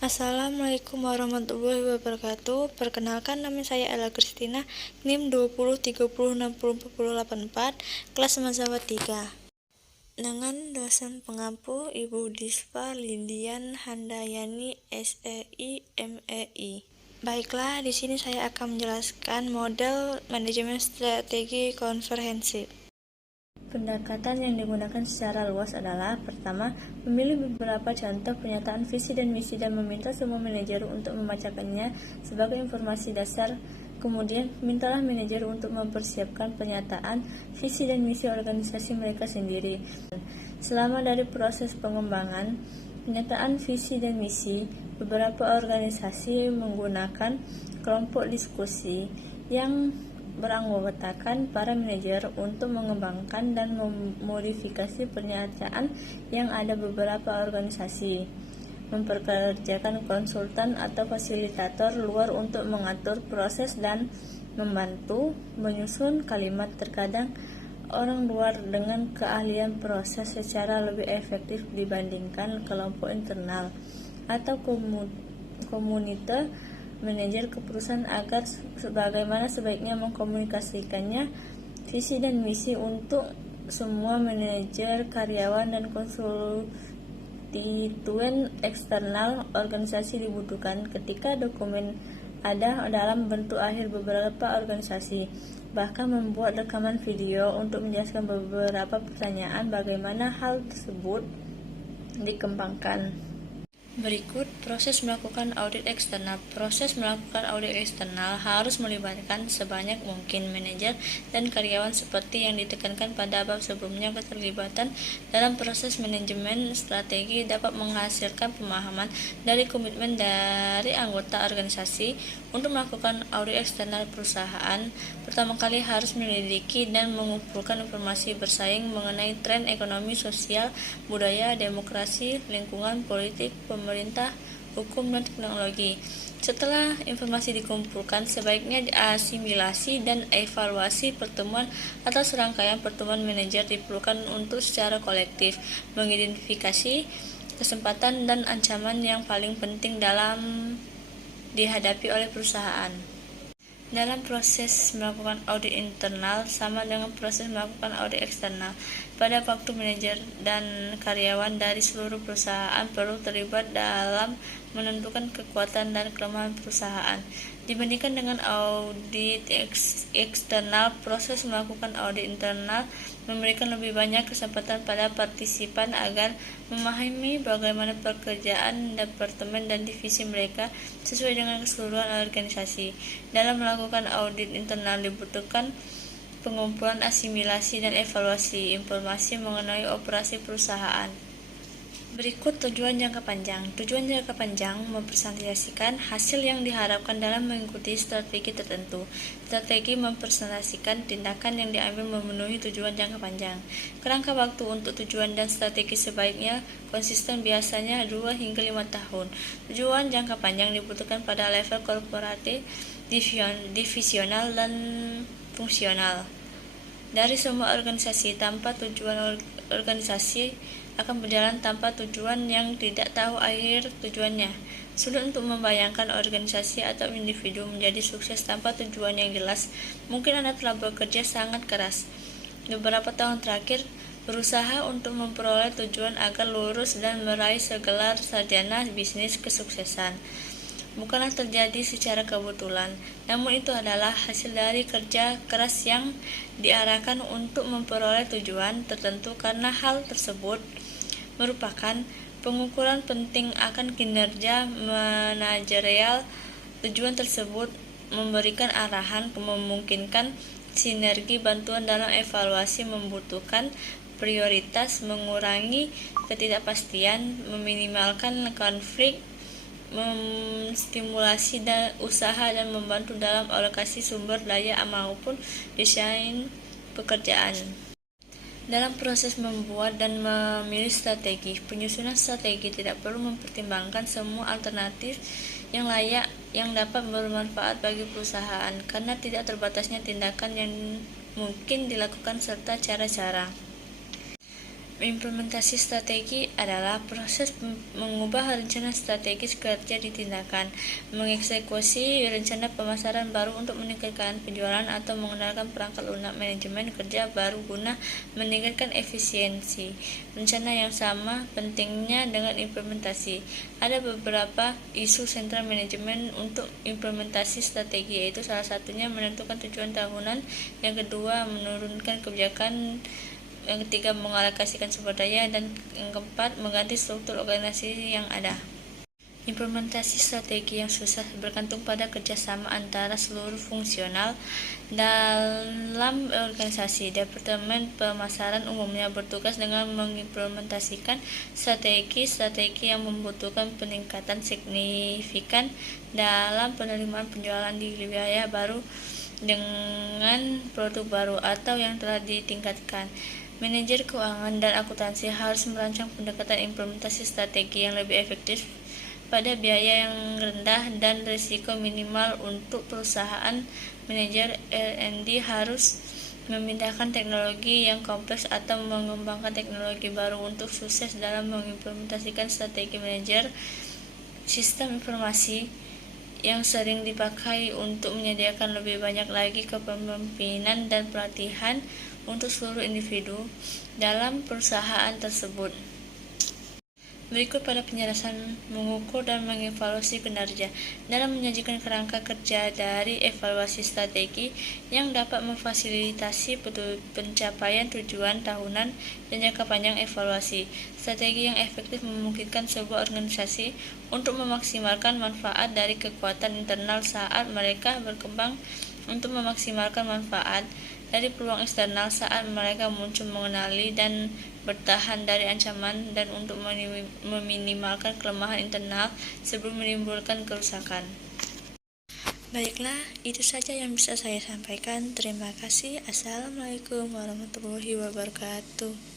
Assalamualaikum warahmatullahi wabarakatuh. Perkenalkan, nama saya Ella Kristina, NIM 2030604084, kelas Mazhab 3. Dengan dosen pengampu Ibu Dispa Lindian Handayani, SEI, MEI. Baiklah, di sini saya akan menjelaskan model manajemen strategi konferensi. Pendekatan yang digunakan secara luas adalah: pertama, memilih beberapa contoh pernyataan visi dan misi dan meminta semua manajer untuk membacakannya sebagai informasi dasar. Kemudian, mintalah manajer untuk mempersiapkan pernyataan visi dan misi organisasi mereka sendiri. Selama dari proses pengembangan pernyataan visi dan misi, beberapa organisasi menggunakan kelompok diskusi yang beranggotakan para manajer untuk mengembangkan dan memodifikasi pernyataan yang ada. Beberapa organisasi mempekerjakan konsultan atau fasilitator luar untuk mengatur proses dan membantu menyusun kalimat. Terkadang orang luar dengan keahlian proses secara lebih efektif dibandingkan kelompok internal atau komunitas manajer ke perusahaan agar bagaimana sebaiknya mengkomunikasikannya visi dan misi untuk semua manajer, karyawan, dan konstituen eksternal organisasi dibutuhkan. Ketika dokumen ada dalam bentuk akhir, beberapa organisasi bahkan membuat rekaman video untuk menjelaskan beberapa pertanyaan bagaimana hal tersebut dikembangkan. Berikut proses melakukan audit eksternal. Proses melakukan audit eksternal harus melibatkan sebanyak mungkin manajer dan karyawan seperti yang ditekankan pada bab sebelumnya. Keterlibatan dalam proses manajemen strategi dapat menghasilkan pemahaman dari komitmen dari anggota organisasi untuk melakukan audit eksternal perusahaan. Pertama kali harus menyelidiki dan mengumpulkan informasi bersaing mengenai tren ekonomi, sosial, budaya, demokrasi, lingkungan, politik, pemerintah, hukum, dan teknologi. Setelah informasi dikumpulkan, sebaiknya diasimilasi dan evaluasi. Pertemuan atau serangkaian pertemuan manajer diperlukan untuk secara kolektif mengidentifikasi kesempatan dan ancaman yang paling penting dalam dihadapi oleh perusahaan. Dalam proses melakukan audit internal sama dengan proses melakukan audit eksternal. Pada waktu manajer dan karyawan dari seluruh perusahaan perlu terlibat dalam menentukan kekuatan dan kelemahan perusahaan. Dibandingkan dengan audit eksternal, proses melakukan audit internal memberikan lebih banyak kesempatan pada partisipan agar memahami bagaimana pekerjaan departemen dan divisi mereka sesuai dengan keseluruhan organisasi. Dalam melakukan audit internal dibutuhkan pengumpulan, asimilasi, dan evaluasi informasi mengenai operasi perusahaan. Berikut tujuan jangka panjang. Tujuan jangka panjang mempresentasikan hasil yang diharapkan dalam mengikuti strategi tertentu. Strategi mempresentasikan tindakan yang diambil memenuhi tujuan jangka panjang. Kerangka waktu untuk tujuan dan strategi sebaiknya konsisten, biasanya 2 hingga 5 tahun. Tujuan jangka panjang dibutuhkan pada level korporatif, divisional, dan fungsional. Dari semua organisasi, tanpa tujuan organisasi akan berjalan tanpa tujuan yang tidak tahu akhir tujuannya. Sulit untuk membayangkan organisasi atau individu menjadi sukses tanpa tujuan yang jelas. Mungkin Anda telah bekerja sangat keras beberapa tahun terakhir berusaha untuk memperoleh tujuan agar lurus dan meraih segelar sarjana bisnis kesuksesan. Bukanlah terjadi secara kebetulan, namun itu adalah hasil dari kerja keras yang diarahkan untuk memperoleh tujuan tertentu. Karena hal tersebut merupakan pengukuran penting akan kinerja manajerial. Tujuan tersebut memberikan arahan, memungkinkan sinergi bantuan dalam evaluasi, membutuhkan prioritas, mengurangi ketidakpastian, meminimalkan konflik, menstimulasi usaha, dan membantu dalam alokasi sumber daya maupun desain pekerjaan. Dalam proses membuat dan memilih strategi, penyusunan strategi tidak perlu mempertimbangkan semua alternatif yang layak yang dapat bermanfaat bagi perusahaan, karena tidak terbatasnya tindakan yang mungkin dilakukan serta cara-cara. Implementasi strategi adalah proses mengubah rencana strategis kerja di tindakan, mengeksekusi rencana pemasaran baru untuk meningkatkan penjualan atau menggunakan perangkat lunak manajemen kerja baru guna meningkatkan efisiensi. Rencana yang sama pentingnya dengan implementasi. Ada beberapa isu sentral manajemen untuk implementasi strategi, yaitu salah satunya menentukan tujuan tahunan, yang kedua menurunkan kebijakan, yang ketiga mengalokasikan sumber daya, dan yang keempat mengganti struktur organisasi yang ada. Implementasi strategi yang susah bergantung pada kerjasama antara seluruh fungsional dalam organisasi. Departemen pemasaran umumnya bertugas dengan mengimplementasikan strategi-strategi yang membutuhkan peningkatan signifikan dalam penerimaan penjualan di wilayah baru dengan produk baru atau yang telah ditingkatkan. Manajer keuangan dan akuntansi harus merancang pendekatan implementasi strategi yang lebih efektif pada biaya yang rendah dan risiko minimal untuk perusahaan. Manajer R&D harus memindahkan teknologi yang kompleks atau mengembangkan teknologi baru untuk sukses dalam mengimplementasikan strategi. Manajer sistem informasi yang sering dipakai untuk menyediakan lebih banyak lagi kepemimpinan dan pelatihan untuk seluruh individu dalam perusahaan tersebut. Berikut pada penjelasan mengukur dan mengevaluasi kinerja. Dalam menyajikan kerangka kerja dari evaluasi strategi yang dapat memfasilitasi pencapaian tujuan tahunan dan jangka panjang evaluasi. Strategi yang efektif memungkinkan sebuah organisasi untuk memaksimalkan manfaat dari kekuatan internal saat mereka berkembang, untuk memaksimalkan manfaat dari peluang eksternal saat mereka muncul, mengenali dan bertahan dari ancaman, dan untuk meminimalkan kelemahan internal sebelum menimbulkan kerusakan. Baiklah, itu saja yang bisa saya sampaikan. Terima kasih. Assalamualaikum warahmatullahi wabarakatuh.